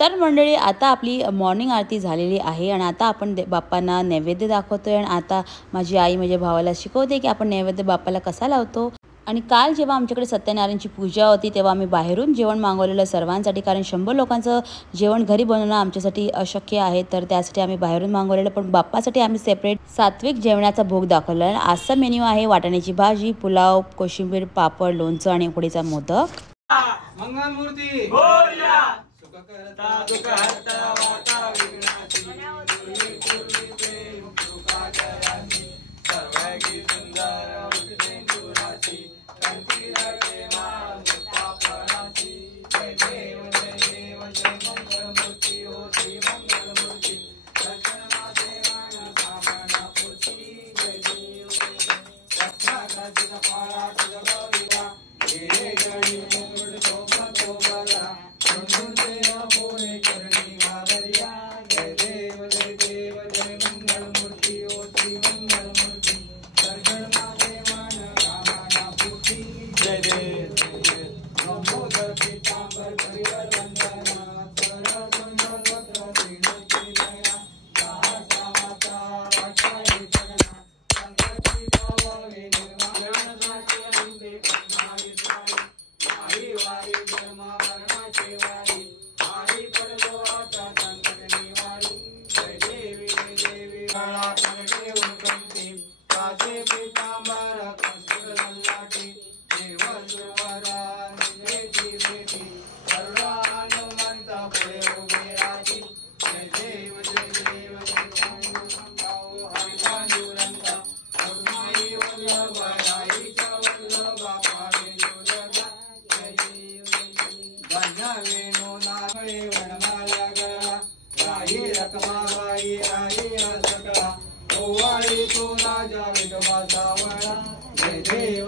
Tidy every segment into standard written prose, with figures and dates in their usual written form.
तर मंडळी, आता आपली मॉर्निंग आरती झालेली आहे आणि आता आपण बाप्पांना नैवेद्य दाखवतोय. आणि आता माझी आई माझ्या भावाला शिकवते की आपण नैवेद्य बाप्पाला कसा लावतो. आणि काल जेव्हा आमच्याकडे सत्यनारायणची पूजा होती तेव्हा आम्ही बाहेरून जेवण मागवलेलं सर्वांसाठी, कारण 100 लोकांचं जेवण घरी बनवणं आमच्यासाठी अशक्य आहे. तर त्यासाठी आम्ही बाहेरून मागवलेलं, पण बाप्पासाठी आम्ही सेपरेट सात्विक जेवणाचा भोग दाखवला. आणि आजचा मेन्यू आहे वाटाण्याची भाजी, पुलाव, कोशिंबीर, पापड, लोणचं आणि उकडीचा मोदक. मंगलमूर्ती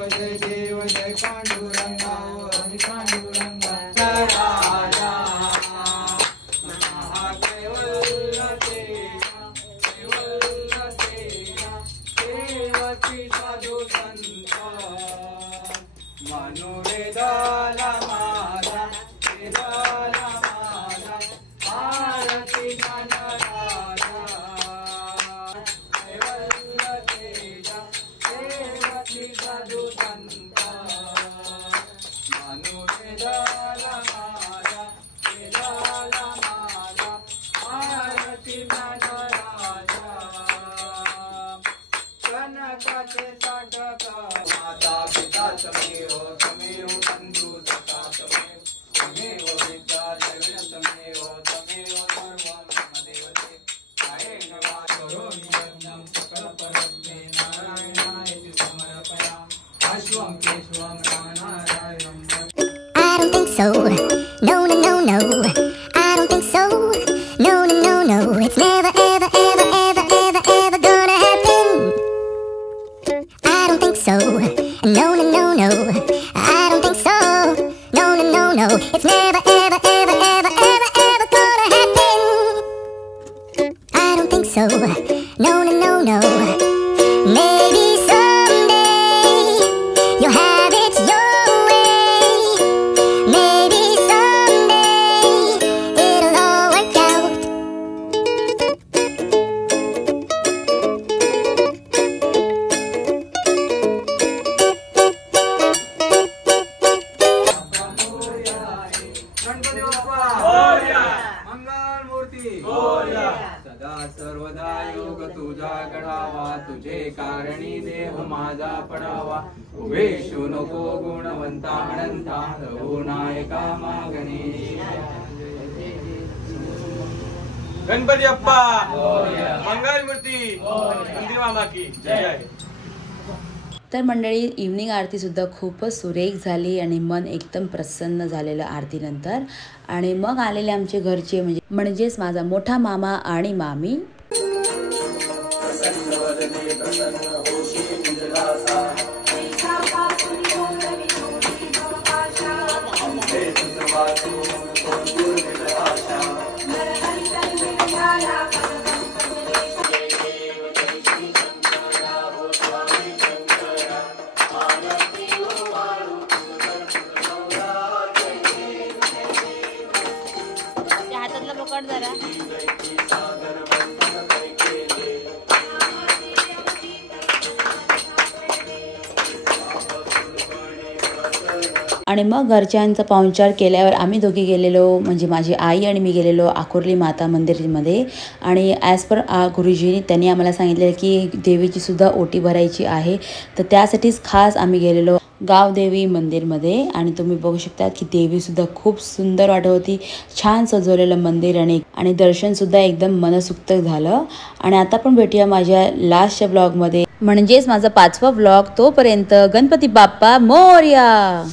जय देव जय पांडुरंगा हरी पांडुरंगा राजा देवकी साधू संत मनोवेदाला माझा वेदाला माझा आरती गणराजा देवकी साधू संत मनोवेदाला माझा वेदाला माझा आरती गणराजा कनकाचे साठक माता पिता तमेव तमेव बंधु सखा तमेव विद्या देवेन तमेव तमेव सर्वं मदेवते कायेन वाचोरोमि यज्ञं सकल परस्मै नारायणाय समर्पयामि अश्वं केशवं नारायणं. I don't think so. No, no, no, no. I don't think so. No, no, no, no. It's never, ever, ever, ever, ever, ever gonna happen. I don't think so. No, no, no, no. I don't think so. No, no, no, no. It's never, ever, ever, ever, ever, ever gonna happen. I don't think so. No, no, no, no. Maybe someday you'll have it your way. Maybe someday it'll all work out. वेशू नको गुणवंता अनंता रघुनायका मागणे गणपती अप्पा मंगल मूर्ती मंदिर मामा की जय। तर मंडळी evening आरतीसुद्धा खूपच सुरेख झाली आणि मन एकदम प्रसन्न झालेलं आरतीनंतर। आणि मग आलेले आमचे घरचे म्हणजेच माझा मोठा मामा आणि मामी। आणि मग घरच्यांचा पाहुणचार केल्यावर आम्ही दोघे गेलेलो म्हणजे माझी आई आणि मी गेलेलो आकुर्ली माता मंदिरमध्ये। आणि ॲज पर गुरुजींनी त्यांनी आम्हाला सांगितलं की देवीची सुद्धा ओटी भरायची आहे, तर त्यासाठीच खास आम्ही गेलेलो गावदेवी मंदिरमध्ये। आणि तुम्ही बघू शकता की देवीसुद्धा खूप सुंदर वाटत होती, छान सजवलेलं मंदिर आणि दर्शनसुद्धा एकदम मनसुक्त झालं। आणि आता पण भेटूया माझ्या लास्टच्या ब्लॉगमध्ये, म्हणजेच माझा 5वा ब्लॉग। तोपर्यंत गणपती बाप्पा मोरया।